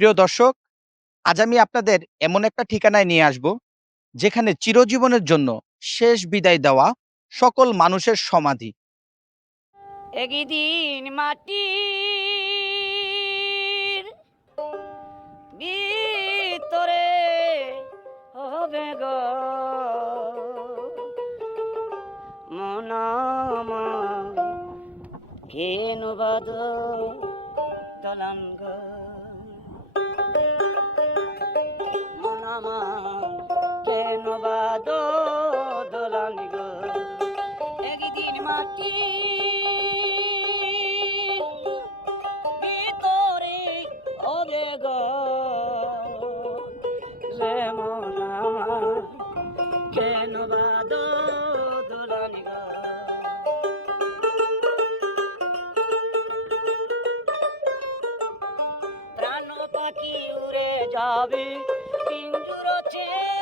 প্রিয় দর্শক, আজ আমি আপনাদের এমন একটা ঠিকানায় নিয়ে আসব, যেখানে চিরজীবনের জন্য শেষ বিদায় দেওয়া সকল মানুষের সমাধি। একদিন মাটির ভিতরে হবে গো মন আমার কেন বাদ দলান গো মন আমার কেন বাদ দলান গো একদিন মাটি ভিতরে হবে গো রে মন আমার কেন বাদ দোলান গো প্রাণ পাখি উড়ে যাবে পিঞ্জুর ছেড়ে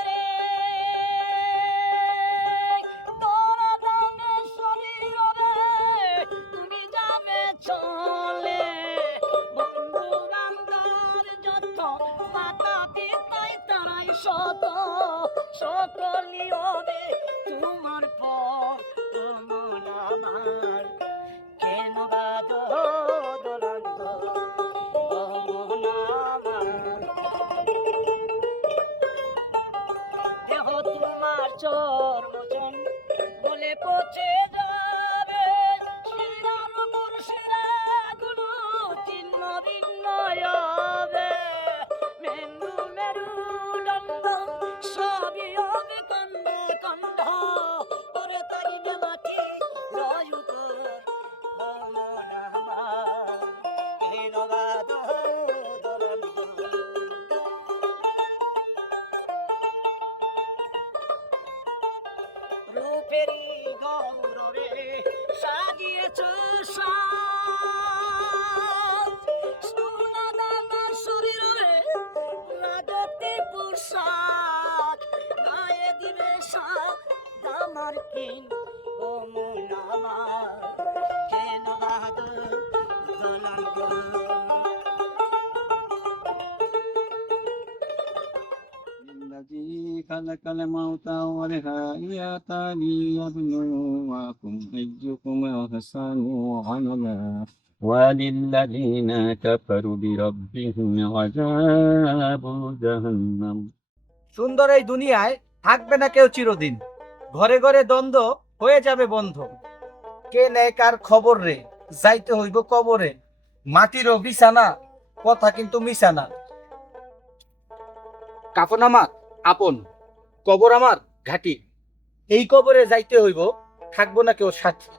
তোরা দানে শরীর তুমি যাবে চলে বন্ধু বান্ধব যত মাতা পিতাই তারাই শত সকলি হবে তোমার পর মন আমার কেন বাদ দোলান গো মন আমার দেহ তোমার চর্মজন বলে পচে যাবে শিরার উপর শিরাগুলো চিহ্ন ভিন্ন হবে মেরু মেরুদণ্ড সবই হবে কণ্ঠে কণ্ঠ পরে তারিবে মাটি রয়ুত মন আমার কেন বাদ দোলান গো রূপেরি গৌরবে সাজিয়েছ সোনাদানার শরীরে রাজতে পোশাক গায়ে দিবে আমার কিন ও মন আমার কেন বাদ দোলান গো الذي خلق الموت والحياة ليبلوكم أيكم أحسن عملا وللذين كفروا بربهم عذاب جهنم। সুন্দর এই দুনিয়ায় থাকবে না কেউ চিরদিন, ঘরে ঘরে দ্বন্দ্ব হয়ে যাবে বন্ধ। কে নেয় কার খবর রে, যাইতে হইব কবরে, মাটিরও বিছানা কথা কিন্তু মিশানা। কাফন আমার আপন, কবর আমার ঘাটি, এই কবরে যাইতে হইব, থাকবো না কেউ সাথী।